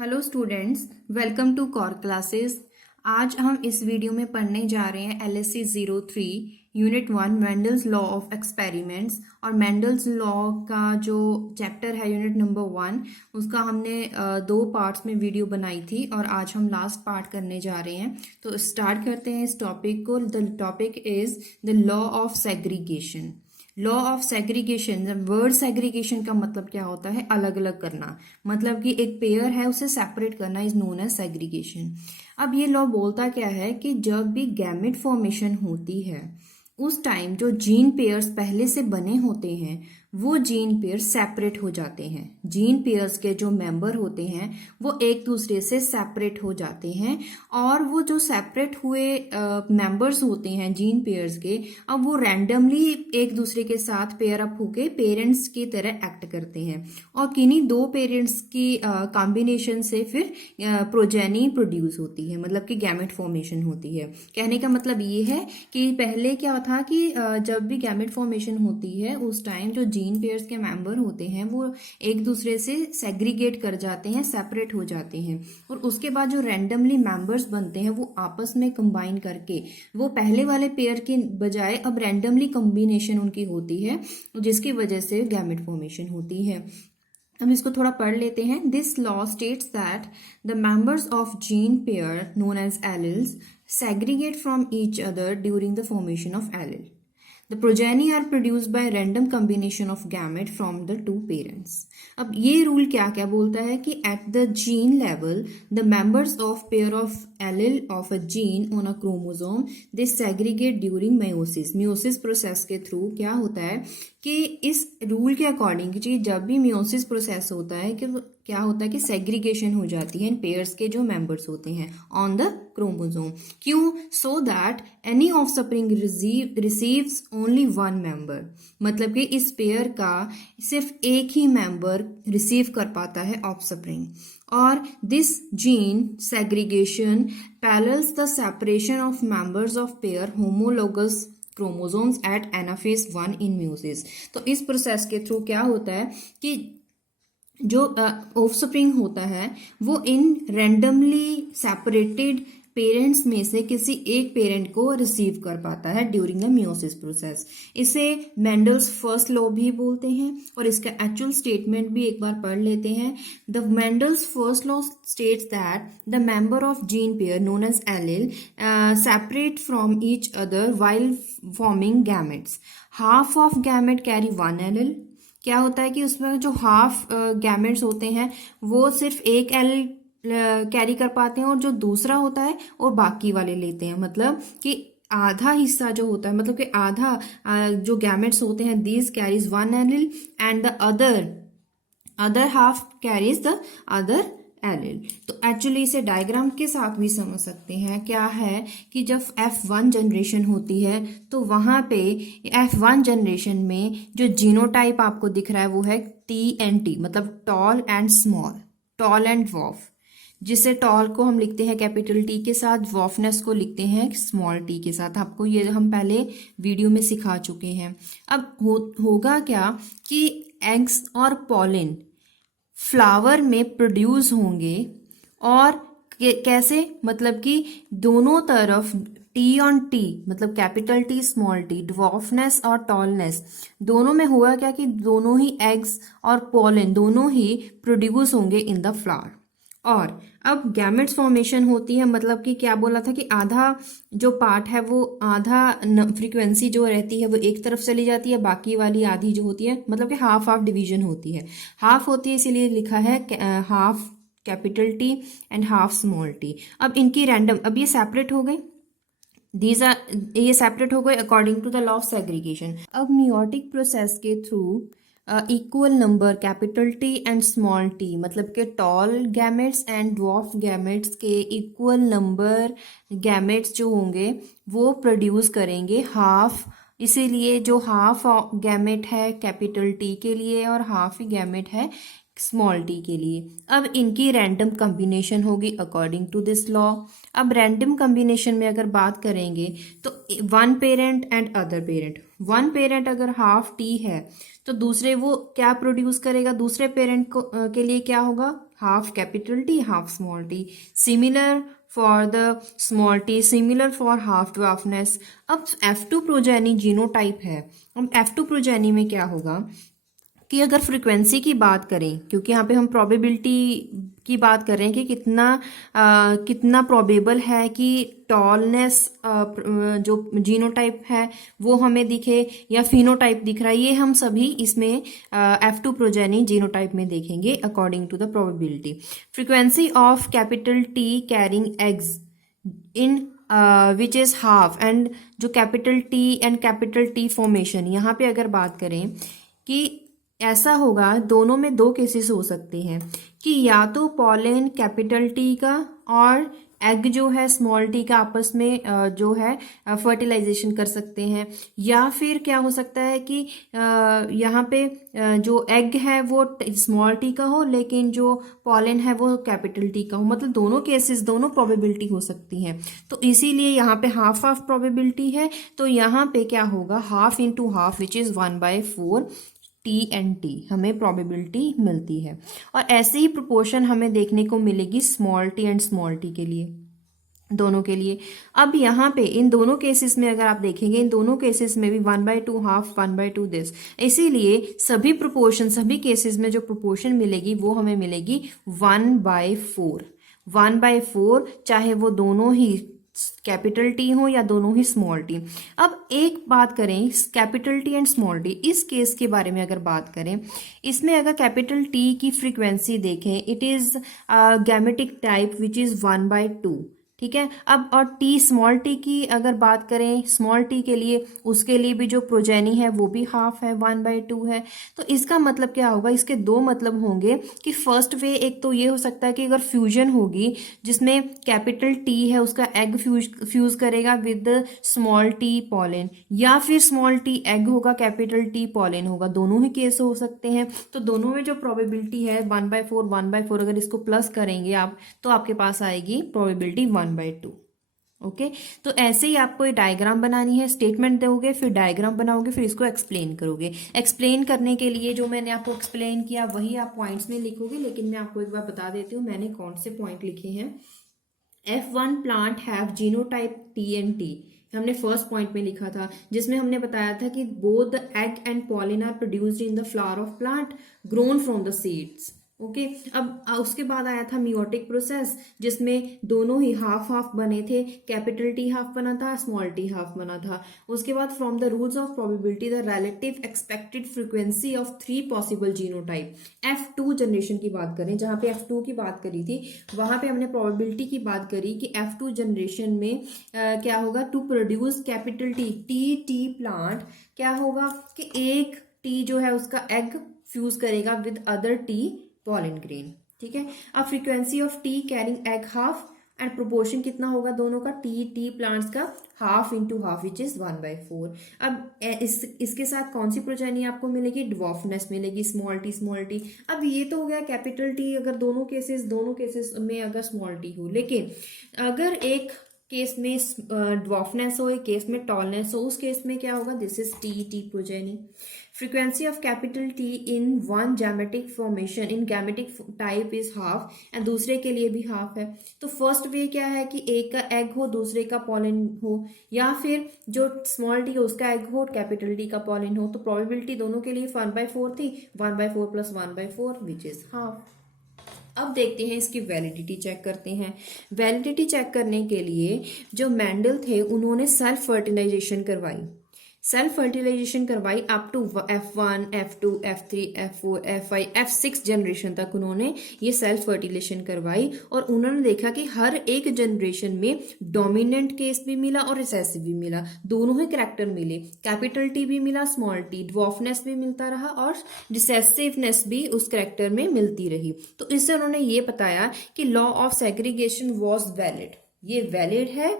Hello students, welcome to core classes. आज हम इस वीडियो में पढ़ने जा रहे हैं LSC 03 unit 1 Mendel's law of experiments. और मेंडल्स लॉ का जो चैप्टर है यूनिट नंबर 1, उसका हमने दो पार्ट्स में वीडियो बनाई थी और आज हम लास्ट पार्ट करने जा रहे हैं। तो स्टार्ट करते हैं इस टॉपिक को। The topic is the law of segregation. Law of segregation, word segregation का मतलब क्या होता है? अलग अलग करना। मतलब कि एक पेयर है उसे सेपरेट करना इज नोन एज सेग्रीगेशन। अब ये लॉ बोलता क्या है कि जब भी गैमेट फॉर्मेशन होती है उस टाइम जो जीन पेयर्स पहले से बने होते हैं वो जीन पेयर सेपरेट हो जाते हैं। जीन पेयर्स के जो मेंबर होते हैं वो एक दूसरे से सेपरेट हो जाते हैं और वो जो सेपरेट हुए मेंबर्स होते हैं जीन पेयर्स के, अब वो रैंडमली एक दूसरे के साथ पेयर अप होके पेरेंट्स की तरह एक्ट करते हैं और किन्हीं दो पेरेंट्स की कॉम्बिनेशन से फिर प्रोजेनी प्रोड्यूस होती है, मतलब कि गैमेट फॉर्मेशन होती है। कहने का मतलब ये है कि पहले क्या था कि जब भी गैमेट फॉर्मेशन होती है उस टाइम जो जीन पेयर्स के मेंबर होते हैं वो एक दूसरे से सेग्रीगेट कर जाते हैं, सेपरेट हो जाते हैं और उसके बाद जो रैंडमली मेंबर्स बनते हैं वो आपस में कंबाइन करके वो पहले वाले पेयर के बजाय अब रैंडमली कॉम्बिनेशन उनकी होती है जिसकी वजह से गैमेट फॉर्मेशन होती है। हम इसको थोड़ा पढ़ लेते हैं। This law states that the members of gene pair known as alleles segregate from each other during the formation of allele. The progeny are produced by random combination of gamete from the two parents. अब ये rule क्या क्या बोलता है कि at the gene level the members of pair of allele of a gene on a chromosome they segregate during meiosis. meiosis process के through क्या होता है कि इस रूल के अकॉर्डिंग कि जब भी meiosis प्रोसेस होता है कि क्या होता है कि सेग्रीगेशन हो जाती है इन पेयर्स के जो मेंबर्स होते हैं ऑन द क्रोमोसोम। क्यों? So that any offspring receives only one member, मतलब कि इस पेयर का सिर्फ एक ही मेंबर रिसीव कर पाता है ऑफस्प्रिंग। और this gene segregation parallels the separation of members of pair homologous chromosomes at anaphase 1 in meiosis. तो इस प्रोसेस के थ्रू क्या होता है कि जो ऑफस्प्रिंग होता है वो इन रैंडमली सेपरेटेड पेरेंट्स में से किसी एक पेरेंट को रिसीव कर पाता है ड्यूरिंग द मियोसिस प्रोसेस। इसे मेंडल्स फर्स्ट लॉ भी बोलते हैं और इसका एक्चुअल स्टेटमेंट भी एक बार पढ़ लेते हैं। The Mendel's first law states that the member of gene pair known as allele separate from each other while forming gametes. Half of gamete carry one allele. क्या होता है कि उसमें जो हाफ गैमेट्स होते हैं वो सिर्फ एक एल कैरी कर पाते हैं और जो दूसरा होता है वो बाकी वाले लेते हैं। मतलब कि आधा हिस्सा जो होता है, मतलब कि आधा जो गैमेट्स होते हैं these carries one allele and the other half carries the other allele. तो एक्चुअली इसे डायग्राम के साथ भी समझ सकते हैं। क्या है कि जब F1 जनरेशन होती है तो वहां पे F1 जनरेशन में जो जीनोटाइप आपको दिख रहा है वो है TNT, मतलब tall and small, tall and वॉफ। जिसे टॉल को हम लिखते हैं कैपिटल T के साथ, वॉफनेस को लिखते हैं स्मॉल t के साथ। आपको ये हम पहले वीडियो में सिखा चुके हैं। अब होगा क्या कि एग्स और पॉलिन फ्लावर में प्रोड्यूस होंगे और कैसे? मतलब कि दोनों तरफ टी ऑन टी, मतलब capital T small t, dwarfness और टॉलनेस, दोनों में हुआ क्या कि दोनों ही एग्स और पॉलन दोनों ही प्रोड्यूस होंगे इन द फ्लावर। और अब गैमेट्स फॉर्मेशन होती है, मतलब कि क्या बोला था कि आधा जो पार्ट है वो आधा फ्रीक्वेंसी जो रहती है वो एक तरफ चली जाती है, बाकी वाली आधी जो होती है मतलब कि हाफ हाफ डिवीजन होती है। हाफ होती है इसीलिए लिखा है half capital T and half small t। अब इनकी रैंडम, अब ये सेपरेट हो गए, ये सेपरेट हो गए according to the law of segregation. अब मियोटिक प्रोसेस के through equal number capital T and small t, मतलब के tall gametes and dwarf gametes के इक्वल नंबर गैमेट्स जो होंगे वो प्रोड्यूस करेंगे हाफ। इसीलिए जो हाफ गैमेट है कैपिटल T के लिए और हाफ ही गैमेट है स्मॉल t के लिए। अब इनकी रैंडम कॉम्बिनेशन होगी अकॉर्डिंग टू दिस लॉ। अब रैंडम कॉम्बिनेशन में अगर बात करेंगे तो one parent and other parent, one parent अगर हाफ t है तो दूसरे वो क्या प्रोड्यूस करेगा, दूसरे पेरेंट को के लिए क्या होगा, half capital T, half small t. Similar for the small t, similar for half dwarfness. अब F2 प्रोजेनी जीनोटाइप है. अब F2 प्रोजेनी में क्या होगा कि अगर फ्रीक्वेंसी की बात करें, क्योंकि यहाँ पे हम प्रोबेबिलिटी की बात कर रहे हैं कि कितना प्रोबेबल है कि टॉलनेस जो जीनोटाइप है वो हमें दिखे या फिनोटाइप दिख रहा है, ये हम सभी इसमें F2 प्रोजेनी जीनोटाइप में देखेंगे according to the probability. Frequency of capital T carrying eggs in which is half, and जो capital T and capital T formation, यहाँ पे अगर बात करें कि ऐसा होगा, दोनों में दो केसेस हो सकते हैं कि या तो पॉलन कैपिटल टी का और एग जो है स्मॉल टी का आपस में जो है फर्टिलाइजेशन कर सकते हैं, या फिर क्या हो सकता है कि यहाँ पे जो एग है वो स्मॉल टी का हो लेकिन जो पॉलन है वो कैपिटल टी का हो. मतलब दोनों केसेस, दोनों प्रोबेबिलिटी हो सकती हैं. तो इसीलिए यहाँ पे हाफ हाफ प्रोबेबिलिटी है. तो यहाँ पे क्या होगा, half into half which is 1/4 T and T हमें प्रोबेबिलिटी मिलती है. और ऐसे ही प्रोपोर्शन हमें देखने को मिलेगी small T and small T के लिए, दोनों के लिए. अब यहाँ पे इन दोनों केसेस में अगर आप देखेंगे, इन दोनों केसेस में भी 1/2 हाफ, 1/2 दिस. इसीलिए सभी प्रोपोर्शन, सभी केसेस में जो प्रोपोर्शन मिलेगी वो हमें मिलेगी 1/4. 1/4 चाहे वो दोनों ही कैपिटल टी हो या दोनों ही स्मॉल टी. अब एक बात करें capital T and small T, इस केस के बारे में अगर बात करें, इसमें अगर कैपिटल टी की फ्रीक्वेंसी देखें, it is gametic type which is 1/2. ठीक है. अब और टी स्मॉल टी की अगर बात करें, स्मॉल टी के लिए, उसके लिए भी जो प्रोजेनी है वो भी हाफ है, 1/2 है. तो इसका मतलब क्या होगा, इसके दो मतलब होंगे कि फर्स्ट वे एक तो ये हो सकता है कि अगर फ्यूजन होगी जिसमें कैपिटल टी है उसका एग फ्यूज करेगा विद स्मॉल टी पॉलन, या फिर स्मॉल टी एग होगा, कैपिटल टी पॉलन होगा. दोनों ही केस हो सकते हैं. तो दोनों में जो प्रोबेबिलिटी है 1/4 1/4, अगर इसको प्लस करेंगे आप तो आपके पास आएगी प्रोबेबिलिटी 1/2. ओके. तो ऐसे ही आपको ये डायग्राम बनानी है, स्टेटमेंट दोगे फिर डायग्राम बनाओगे फिर इसको एक्सप्लेन करोगे. एक्सप्लेन करने के लिए जो मैंने आपको एक्सप्लेन किया वही आप पॉइंट्स में लिखोगे, लेकिन मैं आपको एक बार बता देती हूँ मैंने कौन से पॉइंट लिखे हैं. F1 plant have genotype T and T, हमने फर्स्ट पॉइंट में लिखा था, जिसमें हमने बताया था कि both the egg and pollen are produced in the flower of plant grown from the seeds. Okay. अब उसके बाद आया था मियोटिक प्रोसेस, जिसमें दोनों ही हाफ हाफ बने थे, कैपिटल टी हाफ बना था, स्मॉल टी हाफ बना था. उसके बाद from the rules of probability the relative expected frequency of 3 possible genotype. F2 generation की बात करें, जहां पे F2 की बात करी थी वहां पे हमने प्रोबेबिलिटी की बात करी कि F2 जनरेशन में क्या होगा, to produce capital T plant, क्या होगा कि एक टी जो है उसका एग फ्यूज करेगा with other T pollen grain. ठीक है. अब frequency of T carrying egg half, and proportion कितना होगा दोनों का, टी प्लांट्स का half into half which is 1/4. अब इसके साथ कौन सी प्रोजेनी आपको मिलेगी, ड्वार्फनेस मिलेगी, स्मॉल टी. अब ये तो हो गया कैपिटल टी अगर दोनों केसेस में अगर स्मॉल टी हो, लेकिन अगर एक केस में ड्वार्फनेस हो, एक केस में टॉलनेस हो, उस केस में क्या होगा, this is T progeny. Frequency of capital T in one gametic formation in gametic type is half, and दूसरे के लिए भी हाफ है. तो फर्स्ट वे क्या है कि एक का एग हो दूसरे का पॉलन हो, या फिर जो स्मॉल टी हो उसका एग हो कैपिटल टी का पॉलन हो. तो प्रोबेबिलिटी दोनों के लिए 1/4 थी, 1/4 प्लस 1/4 विच इज हाफ. अब देखते हैं इसकी वैलिडिटी चेक करते हैं. वैलिडिटी चेक करने के लिए जो मेंडल थे उन्होंने सेल्फ फर्टिलाइजेशन करवाई up to F1, F2, F3, F4, F5, F6 generation तक उन्होंने ये सेल्फ फर्टिलाइजेशन करवाई, और उन्होंने देखा कि हर एक जनरेशन में डोमिनेंट केस भी मिला और रिसेसिव भी मिला, दोनों ही कैरेक्टर मिले. कैपिटल टी भी मिला, स्मॉल टी, ड्वार्फनेस भी मिलता रहा और रिसेसिवनेस भी उस कैरेक्टर में मिलती रही. तो इससे उन्होंने ये बताया कि law of segregation was valid, ये वैलिड है.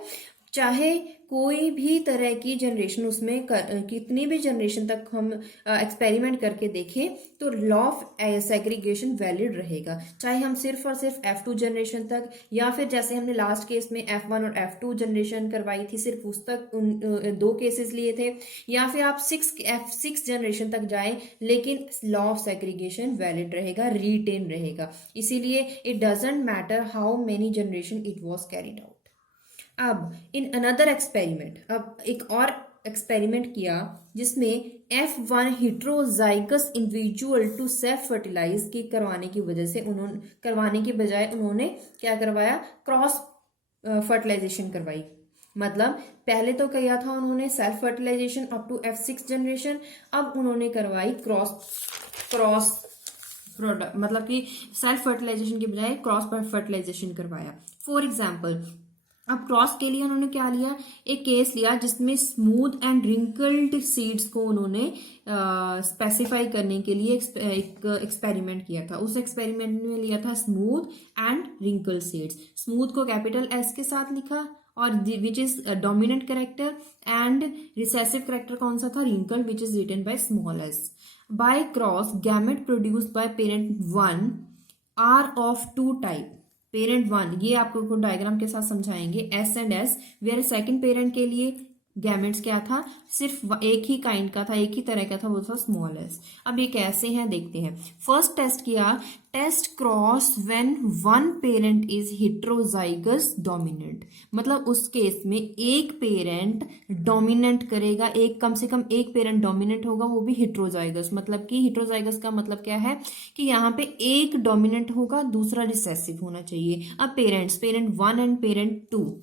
चाहे कोई भी तरह की जनरेशन उसमें कितनी भी जनरेशन तक हम एक्सपेरिमेंट करके देखें तो लॉ ऑफ सेग्रीगेशन वैलिड रहेगा, चाहे हम सिर्फ और सिर्फ F2 जनरेशन तक, या फिर जैसे हमने लास्ट केस में F1 और F2 जनरेशन करवाई थी सिर्फ उस तक दो केसेस लिए थे, या फिर आप F6 जनरेशन तक जाएं लेकिन लॉ ऑफ सेग्रीगेशन वैलिड रहेगा, रिटेन रहेगा। इसीलिए it doesn't matter how many generation it was carried out. अब इन अनदर एक्सपेरिमेंट, अब एक और एक्सपेरिमेंट किया जिसमें F1 heterozygous individual to self fertilize की करवाने की वजह से करवाने के बजाय उन्होंने क्या करवाया, क्रॉस फर्टिलाइजेशन करवाई। मतलब पहले तो किया था उन्होंने self fertilization up to F6 generation, अब उन्होंने करवाई क्रॉस प्रोडक्ट, मतलब कि सेल्फ फर्टिलाइजेशन के बजाय क्रॉस फर्टिलाइजेशन करवाया। फॉर एग्जाम्पल, अब क्रॉस के लिए उन्होंने क्या लिया, एक केस लिया जिसमें स्मूथ एंड रिंकल्ड सीड्स को उन्होंने स्पेसिफाई करने के लिए एक एक्सपेरिमेंट किया था। उस एक्सपेरिमेंट में लिया था smooth and wrinkled seeds. Smooth को कैपिटल S के साथ लिखा और which is dominant character, and recessive character कौन सा था, wrinkled, which is written by small s। By cross gamete produced by parent 1 are of 2 type. Parent 1 ये आपको डायग्राम के साथ समझाएंगे, S and S, where second parent के लिए गैमेट्स क्या था, सिर्फ एक ही काइंड का था, एक ही तरह का था, वो था स्मॉल s। अब ये कैसे हैं देखते हैं। फर्स्ट टेस्ट किया, test cross when one parent is heterozygous dominant, मतलब उस केस में एक पेरेंट डोमिनेंट करेगा, एक कम से कम एक पेरेंट डोमिनेंट होगा, वो भी हिट्रोजाइगस। मतलब कि हिट्रोजाइगस का मतलब क्या है कि यहाँ पे एक डोमिनेंट होगा, दूसरा रिसेसिव होना चाहिए। अब पेरेंट 1 एंड पेरेंट 2,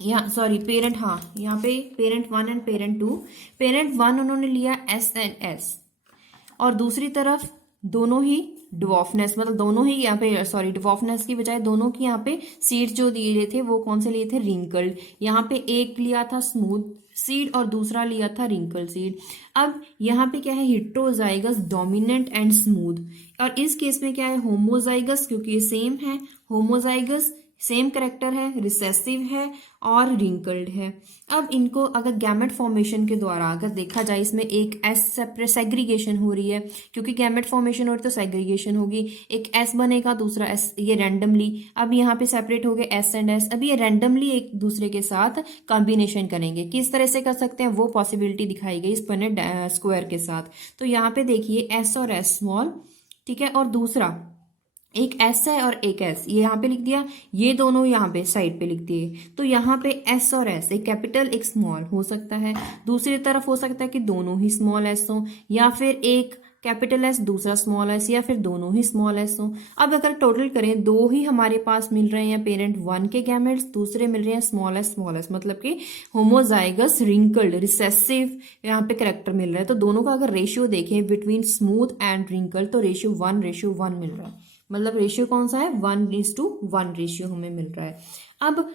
यहाँ सॉरी पेरेंट, हाँ यहाँ पे पेरेंट 1 एंड पेरेंट 2। पेरेंट 1 उन्होंने लिया S एंड S, और दूसरी तरफ दोनों ही डिवॉर्फनेस, मतलब दोनों ही यहाँ पे सॉरी डिवॉर्फनेस की बजाय दोनों की यहाँ पे सीड जो दिए थे वो कौन से लिए थे, रिंकल्ड। यहाँ पे एक लिया था स्मूथ सीड और दूसरा लिया था रिंकल सीड। अब यहाँ पे क्या है, हिट्रोजाइगस डोमिनेंट एंड स्मूथ, और इस केस में क्या है, होमोजाइगस, क्योंकि ये सेम है, होमोजाइगस सेम करेक्टर है, रिसेसिव है और रिंकल्ड है। अब इनको अगर गैमेट फॉर्मेशन के द्वारा अगर देखा जाए, इसमें एक S सेग्रीगेशन हो रही है, क्योंकि गैमेट फॉर्मेशन हो रही तो सेग्रीगेशन होगी, एक S बनेगा दूसरा S, ये रैंडमली, अब यहाँ पे सेपरेट हो गए S एंड S। अब ये रैंडमली एक दूसरे के साथ कॉम्बिनेशन करेंगे, किस तरह से कर सकते हैं वो पॉसिबिलिटी दिखाई गई इस पनेट स्क्वायर के साथ। तो यहाँ पे देखिए S और S स्मॉल, ठीक है, और दूसरा एक S है और एक S, ये यहाँ पे लिख दिया, ये दोनों यहाँ पे साइड पे लिख दिए। तो यहाँ पे S और S, एक कैपिटल एक स्मॉल हो सकता है, दूसरी तरफ हो सकता है कि दोनों ही स्मॉल S हो, या फिर एक कैपिटल S दूसरा स्मॉल s, या फिर दोनों ही स्मॉल s हो। अब अगर टोटल करें, दो ही हमारे पास मिल रहे हैं पेरेंट 1 के गैमेट्स, दूसरे मिल रहे हैं स्मॉल s, मतलब कि होमोजाइगस रिंकल्ड रिसेसिव यहाँ पे करेक्टर मिल रहा है। तो दोनों का अगर रेशियो देखें बिटवीन स्मूथ एंड रिंकल्ड, तो रेशियो 1:1 मिल रहा है, मतलब रेशियो कौन सा है, 1:1 रेशियो हमें मिल रहा है। अब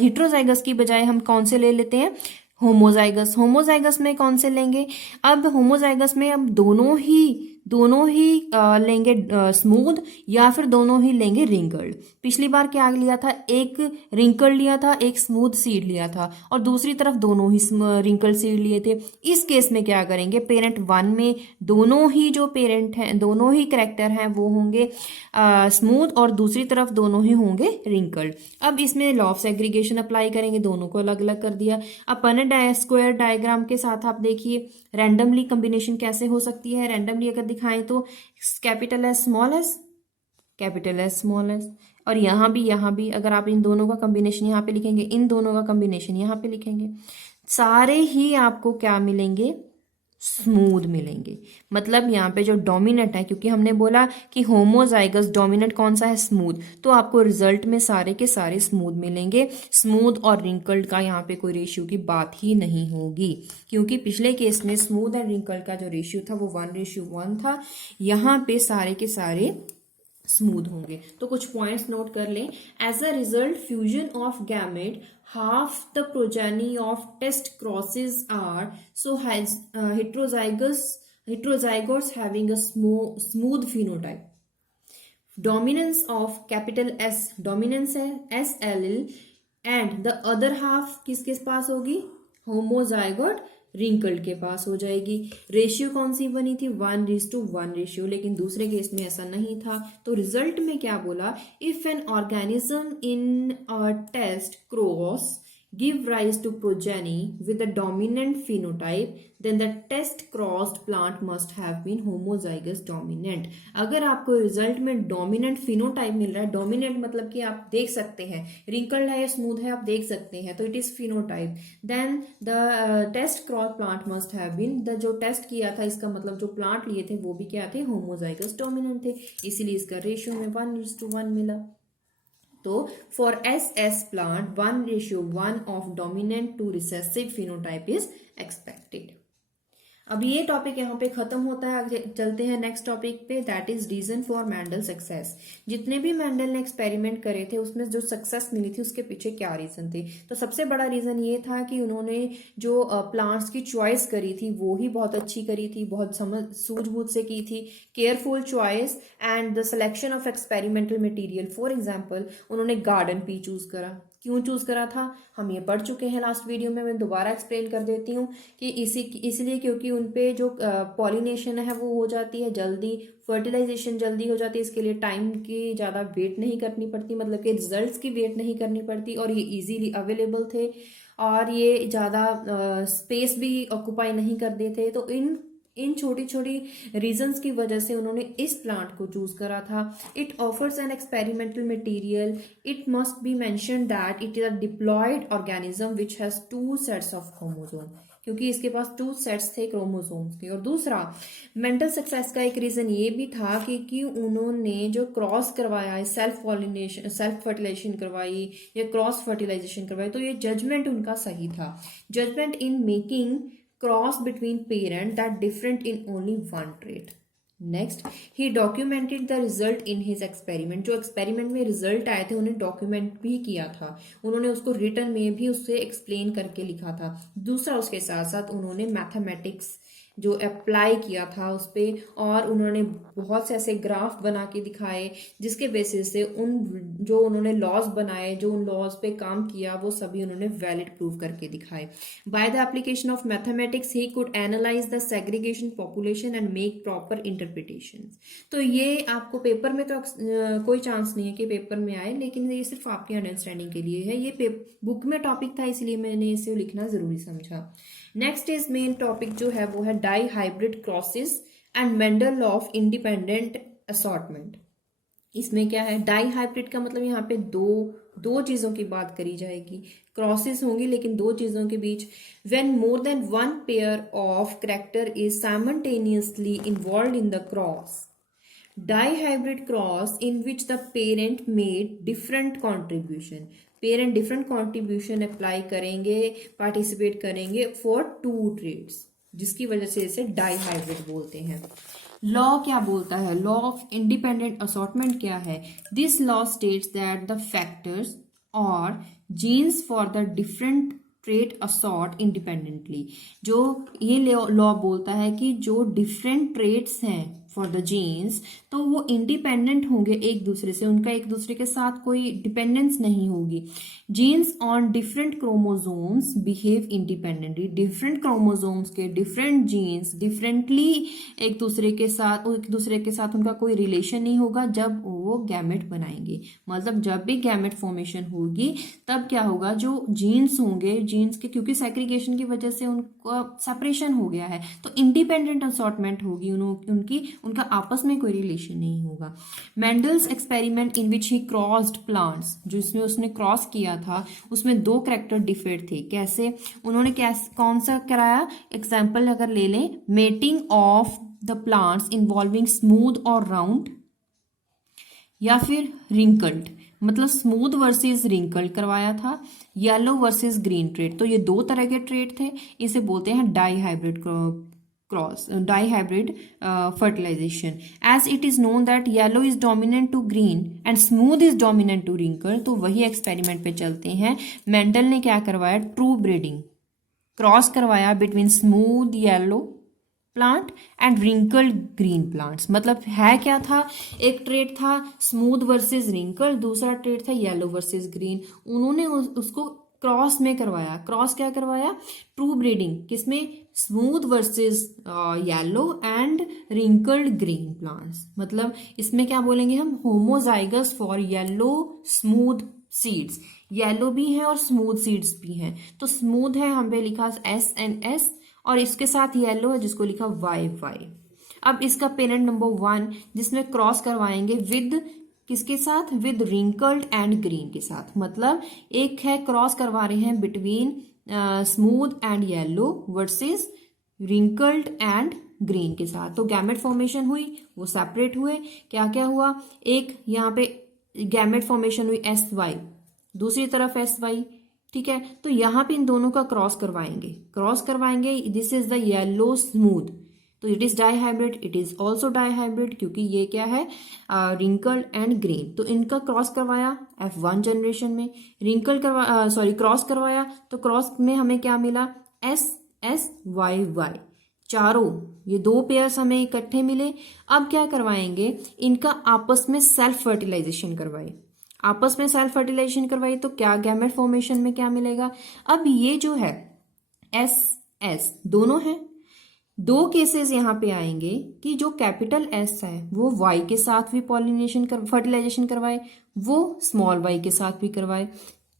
हिट्रोजाइगस की बजाय हम कौन से ले लेते हैं, होमोजाइगस में कौन से लेंगे, अब होमोजाइगस में हम दोनों ही लेंगे स्मूथ, या फिर दोनों ही लेंगे रिंकल्ड। पिछली बार क्या लिया था, एक रिंकल्ड लिया था, एक स्मूथ सीड लिया था, और दूसरी तरफ दोनों ही रिंकल्ड सीड लिए थे। इस केस में क्या करेंगे, पेरेंट 1 में दोनों ही जो पेरेंट हैं, दोनों ही करेक्टर हैं वो होंगे स्मूथ, और दूसरी तरफ दोनों ही होंगे रिंकल्ड। अब इसमें लॉ ऑफ सेग्रीगेशन अप्लाई करेंगे, दोनों को अलग अलग कर दिया। अब पनेट स्क्वायर डायग्राम के साथ आप देखिए रैंडमली कॉम्बिनेशन कैसे हो सकती है। रैंडमली अगर दिखाएं तो capital S small s, capital S small s, और यहाँ भी अगर आप इन दोनों का कॉम्बिनेशन यहाँ पे लिखेंगे, इन दोनों का कॉम्बिनेशन यहाँ पे लिखेंगे, सारे ही आपको क्या मिलेंगे, स्मूथ मिलेंगे। मतलब यहाँ पे जो डोमिनेंट है, क्योंकि हमने बोला कि होमोजाइगस डोमिनेंट कौन सा है, स्मूथ, तो आपको रिजल्ट में सारे के सारे स्मूथ मिलेंगे। स्मूथ और रिंकल्ड का यहाँ पे कोई रेशियो की बात ही नहीं होगी, क्योंकि पिछले केस में स्मूथ एंड रिंकल्ड का जो रेशियो था वो 1:1 था, यहाँ पे सारे के सारे स्मूथ होंगे। तो कुछ पॉइंट्स नोट कर लें। As a result fusion of gamete, half the progeny of test crosses are so has heterozygotes having a smooth phenotype. Dominance of capital S, dominance है S allele and the other half किसके पास होगी, homozygote wrinkled के पास हो जाएगी। Ratio कौन सी बनी थी, 1:1 ratio, लेकिन दूसरे केस में ऐसा नहीं था। तो रिजल्ट में क्या बोला, if an organism in a test cross give rise to progeny with a dominant phenotype, then the test crossed plant must have been homozygous dominant। अगर आपको रिजल्ट में डोमिनेंट फिनोटाइप मिल रहा है, डोमिनेंट मतलब कि आप देख सकते हैं रिंकल्ड है या स्मूथ है, आप देख सकते हैं, तो it is phenotype, then the test cross plant must have been, the जो टेस्ट किया था इसका मतलब जो प्लांट लिए थे वो भी क्या थे, होमोजाइगस डोमिनेंट थे, इसीलिए इसका रेशियो में 1:1 मिला। तो for S plant 1:1 of dominant to recessive phenotype is expected. अब ये टॉपिक यहाँ पे खत्म होता है, आगे चलते हैं नेक्स्ट टॉपिक पे, that is reason for Mendel success. जितने भी मेंडल ने एक्सपेरिमेंट करे थे उसमें जो सक्सेस मिली थी उसके पीछे क्या रीजन थे। तो सबसे बड़ा रीजन ये था कि उन्होंने जो प्लांट्स की चॉइस करी थी वो ही बहुत अच्छी करी थी, बहुत समझ सूझबूझ से की थी, careful choice and the selection of experimental material. For example उन्होंने गार्डन पी चूज करा, क्यों चूज करा था हम ये पढ़ चुके हैं लास्ट वीडियो में, मैं दोबारा एक्सप्लेन कर देती हूँ कि इसलिए क्योंकि उनपे जो पॉलिनेशन है वो हो जाती है जल्दी, फर्टिलाइजेशन जल्दी हो जाती है, इसके लिए टाइम की ज़्यादा वेट नहीं करनी पड़ती, मतलब कि रिजल्ट्स की वेट नहीं करनी पड़ती, और ये इजीली अवेलेबल थे और ये ज़्यादा स्पेस भी ऑक्यूपाई नहीं करते थे। तो इन छोटी छोटी रीजंस की वजह से उन्होंने इस प्लांट को चूज करा था। It offers an experimental material, it must be mention that it is a diploid organism which has 2 sets of chromosome, क्योंकि इसके पास 2 सेट्स थे क्रोमोसोम्स के। और दूसरा मेंटल सक्सेस का एक रीजन ये भी था कि उन्होंने जो क्रॉस करवाया है, सेल्फ पॉलिनेशन, सेल्फ फर्टिलाइजेशन करवाई या क्रॉस फर्टिलाइजेशन करवाई, तो ये जजमेंट उनका सही था। Judgement in making cross between parent that different in only one trait। Next ही documented the result in his experiment, जो एक्सपेरिमेंट में रिजल्ट आए थे उन्हें डॉक्यूमेंट भी किया था, उन्होंने उसको रिटर्न में भी उससे एक्सप्लेन करके लिखा था। दूसरा उसके साथ साथ उन्होंने मैथमेटिक्स जो अप्लाई किया था उस पर, और उन्होंने बहुत से ऐसे ग्राफ बना के दिखाए जिसके बेसिस से जो उन्होंने लॉज बनाए, जो उन लॉज पे काम किया, वो सभी उन्होंने वैलिड प्रूव करके दिखाए। By the application of mathematics he could analyse the segregation population and make proper interpretation. तो ये आपको पेपर में तो कोई चांस नहीं है कि पेपर में आए, लेकिन ये सिर्फ आपकी अंडरस्टैंडिंग के लिए है, ये बुक में टॉपिक था इसलिए मैंने इसे लिखना जरूरी समझा। नेक्स्ट इज मेन टॉपिक जो है वो है dihybrid crosses and Mendel law of independent assortment. इसमें क्या है, डाई हाइब्रिड का मतलब यहाँ पे दो चीजों की बात करी जाएगी, क्रॉसेस होंगी लेकिन 2 चीजों के बीच। When more than 1 pair of character is simultaneously involve in the cross, dihybrid cross in which the parent made different contribution, parent different contribution apply करेंगे, पार्टिसिपेट करेंगे फॉर 2 ट्रेड्स, जिसकी वजह से इसे डाई हाइब्रिड बोलते हैं। लॉ क्या बोलता है, लॉ ऑफ इंडिपेंडेंट असॉर्टमेंट क्या है, this law states that the factors और genes for the different trait assort independently. जो ये लॉ बोलता है कि जो डिफरेंट ट्रेट्स हैं फॉर द जीन्स, तो वो इंडिपेंडेंट होंगे एक दूसरे से, उनका एक दूसरे के साथ कोई डिपेंडेंस नहीं होगी। Genes on different chromosomes behave independently, different chromosomes के डिफरेंट जीन्स डिफरेंटली एक दूसरे के साथ उनका कोई रिलेशन नहीं होगा जब वो गैमेट बनाएंगे। मतलब जब भी गैमेट फॉर्मेशन होगी तब क्या होगा, जो जीन्स होंगे, जीन्स के क्योंकि सेग्रीगेशन की वजह से उनका सेपरेशन हो गया है, तो इंडिपेंडेंट असॉर्टमेंट होगी उनका आपस में कोई रिलेशन नहीं होगा। Mendel's experiment in which he crossed plants, जो इसमें उसने क्रॉस किया था उसमें 2 कैरेक्टर डिफरेंट थे। कैसे उन्होंने कौन सा कराया, एग्जाम्पल अगर ले लें, mating of the plants involving smooth और राउंड, या फिर रिंकल्ड, मतलब स्मूथ वर्सेस रिंकल्ड करवाया था, येलो वर्सेस ग्रीन ट्रेट। तो ये 2 तरह के ट्रेट थे, इसे बोलते हैं dihybrid fertilization. As it is known that yellow is dominant to green and smooth is dominant to wrinkle, तो वही एक्सपेरिमेंट पे चलते हैं। मेंडल ने क्या करवाया, ट्रू ब्रीडिंग क्रॉस करवाया between smooth yellow plant and wrinkled green plants. मतलब है क्या था, एक ट्रेट था स्मूथ वर्सेस रिंकल, दूसरा ट्रेट था येलो वर्सेस ग्रीन। उन्होंने उसको क्रॉस में करवाया। क्रॉस क्या करवाया, ट्रू ब्रीडिंग, किसमें, smooth versus yellow and wrinkled green plants. मतलब इसमें क्या बोलेंगे हम, homozygous for yellow smooth seeds. Yellow भी है और स्मूथ सीड्स भी हैं। तो स्मूथ है हम पे लिखा एस एंड एस, और इसके साथ येलो है जिसको लिखा वाई वाई। अब इसका पेरेंट नंबर 1 जिसमें क्रॉस करवाएंगे विद किसके साथ, विद रिंकल्ड एंड ग्रीन के साथ। मतलब एक है क्रॉस करवा रहे हैं between smooth and yellow versus wrinkled and green के साथ। तो गैमेट फॉर्मेशन हुई, वो सेपरेट हुए। क्या क्या हुआ, एक यहाँ पे गैमेट फॉर्मेशन हुई एस वाई, दूसरी तरफ एस वाई, ठीक है। तो यहाँ पे इन दोनों का क्रॉस करवाएंगे। This is the yellow smooth, तो it is dihybrid, it is also dihybrid, क्योंकि ये क्या है, रिंकल्ड एंड ग्रीन। तो इनका क्रॉस करवाया F1 जनरेशन में, क्रॉस करवाया, तो क्रॉस में हमें क्या मिला, एस एस वाई वाई, चारों ये दो पेयर्स हमें इकट्ठे मिले। अब क्या करवाएंगे, इनका आपस में सेल्फ फर्टिलाइजेशन करवाई। तो क्या गैमेट फॉर्मेशन में क्या मिलेगा, अब ये जो है एस एस दोनों है, दो केसेस यहाँ पे आएंगे कि जो कैपिटल एस है वो वाई के साथ भी फर्टिलाइजेशन करवाए, वो स्मॉल वाई के साथ भी करवाए।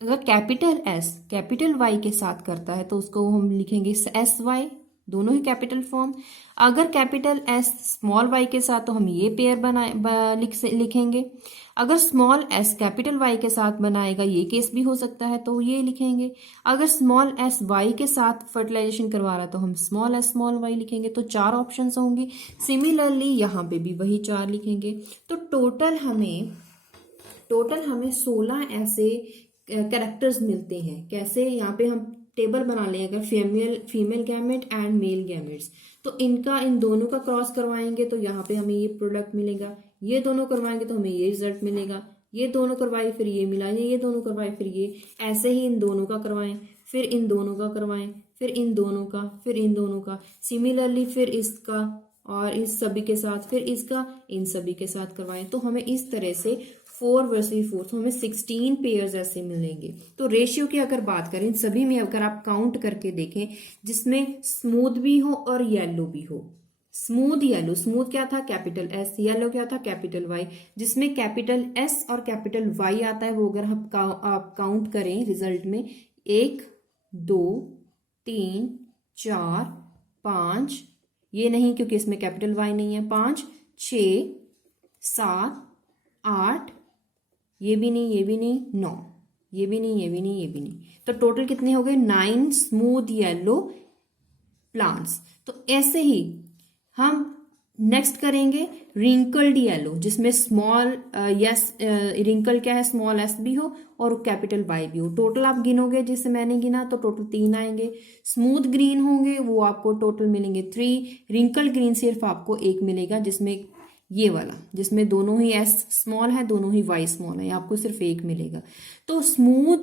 अगर कैपिटल एस कैपिटल वाई के साथ करता है तो उसको हम लिखेंगे एस वाई, दोनों ही कैपिटल फॉर्म। अगर कैपिटल एस स्मॉल वाई के साथ तो हम ये पेयर लिखेंगे। अगर स्मॉल एस कैपिटल वाई के साथ बनाएगा, ये केस भी हो सकता है, तो ये लिखेंगे। अगर स्मॉल एस वाई के साथ फर्टिलाइजेशन करवा रहा है तो हम स्मॉल एस स्मॉल वाई लिखेंगे। तो 4 ऑप्शंस होंगे। सिमिलरली यहाँ पे भी वही 4 लिखेंगे। तो टोटल हमें 16 ऐसे कैरेक्टर्स मिलते हैं। कैसे, यहाँ पे हम टेबल बना लें, अगर female gamete and male gametes, तो इनका इन दोनों का क्रॉस करवाएंगे तो यहाँ पे हमें ये प्रोडक्ट मिलेगा। ये दोनों करवाएंगे तो हमें ये रिजल्ट मिलेगा। ये दोनों करवाए फिर ये मिला, ये दोनों करवाए फिर ये, ऐसे ही इन दोनों का करवाएं, फिर इन दोनों का करवाएं, फिर इन दोनों का, फिर इन दोनों का, सिमिलरली फिर इसका और इस सभी के साथ, फिर इसका इन सभी के साथ करवाएं। तो हमें इस तरह से 4 वर्सेस 4 हमें 16 पेयर्स ऐसे मिलेंगे। तो रेशियो की अगर बात करें, सभी में अगर आप काउंट करके देखें, जिसमें स्मूथ भी हो और येलो भी हो, स्मूथ येलो, स्मूथ क्या था, कैपिटल एस, येलो क्या था, कैपिटल वाई। जिसमें कैपिटल एस और कैपिटल वाई आता है वो अगर आप काउंट करें रिजल्ट में, 1 2 3 4 5, ये नहीं क्योंकि इसमें कैपिटल वाई नहीं है, 5 6 7 8, ये भी नहीं, ये भी नहीं, 9, ये भी नहीं, ये भी नहीं, ये भी नहीं। तो टोटल कितने हो गए, 9 स्मूथ येलो प्लांट्स। तो ऐसे ही हम नेक्स्ट करेंगे रिंकल्ड येलो, जिसमें स्मॉल रिंकल क्या है, स्मॉल एस भी हो और कैपिटल वाई भी हो। टोटल आप गिनोगे, जिससे मैंने गिना तो टोटल 3 आएंगे। स्मूथ ग्रीन होंगे वो आपको टोटल मिलेंगे 3। रिंकल ग्रीन सिर्फ आपको 1 मिलेगा, जिसमें ये वाला, जिसमें दोनों ही एस स्मॉल है, दोनों ही वाई स्मॉल है, आपको सिर्फ 1 मिलेगा। तो smooth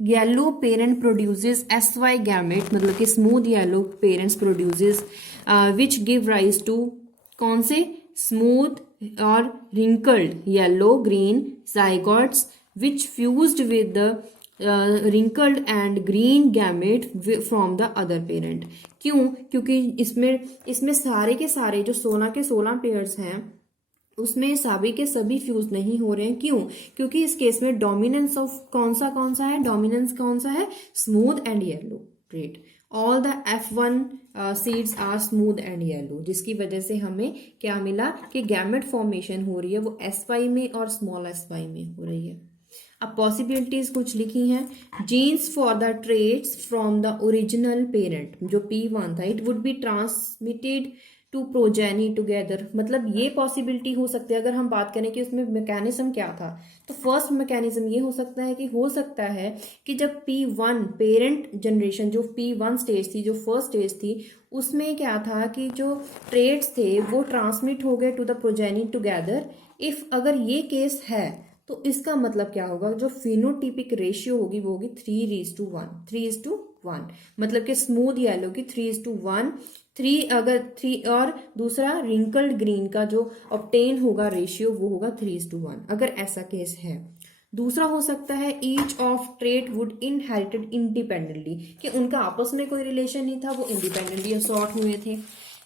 yellow parent produces S Y gamete, मतलब कि smooth yellow parents produces which give rise to कौन से, स्मूथ और wrinkled yellow green zygotes which fused with the wrinkled and green gamete from the other parent. क्यों, क्योंकि इसमें सारे के सारे जो 16 के 16 पेयर्स हैं उसमें सभी के सभी फ्यूज नहीं हो रहे हैं। क्यों, क्योंकि इस केस में डोमिनेंस ऑफ कौन सा है, डोमिनेंस कौन सा है, smooth and yellow. Great, all the F1 seeds are smooth and yellow, जिसकी वजह से हमें क्या मिला कि गैमेट फॉर्मेशन हो रही है वो SY में और स्मॉल SY में हो रही है। अब पॉसिबिलिटीज कुछ लिखी हैं। Genes for the traits from the original parent, जो P1 था, it would be transmitted to progeny together. मतलब ये पॉसिबिलिटी हो सकती है, अगर हम बात करें कि उसमें मैकेनिज्म क्या था, तो फर्स्ट मैकेनिज्म ये हो सकता है कि जब P1 पेरेंट जनरेशन, जो P1 स्टेज थी, जो फर्स्ट स्टेज थी, उसमें क्या था कि जो ट्रेट्स थे वो ट्रांसमिट हो गए to the progeny together. If अगर ये केस है तो इसका मतलब क्या होगा, जो फिनोटिपिक रेशियो होगी वो होगी 3:1, 3:1। 1, मतलब कि स्मूथ येलो की 3:1, 3 अगर 3, और दूसरा रिंकल्ड ग्रीन का जो ऑब्टेन होगा रेशियो वो होगा 3:1, अगर ऐसा केस है। दूसरा हो सकता है each of trait would inherited independently, कि उनका आपस में कोई रिलेशन नहीं था, वो इंडिपेंडेंटली असॉर्ट हुए थे।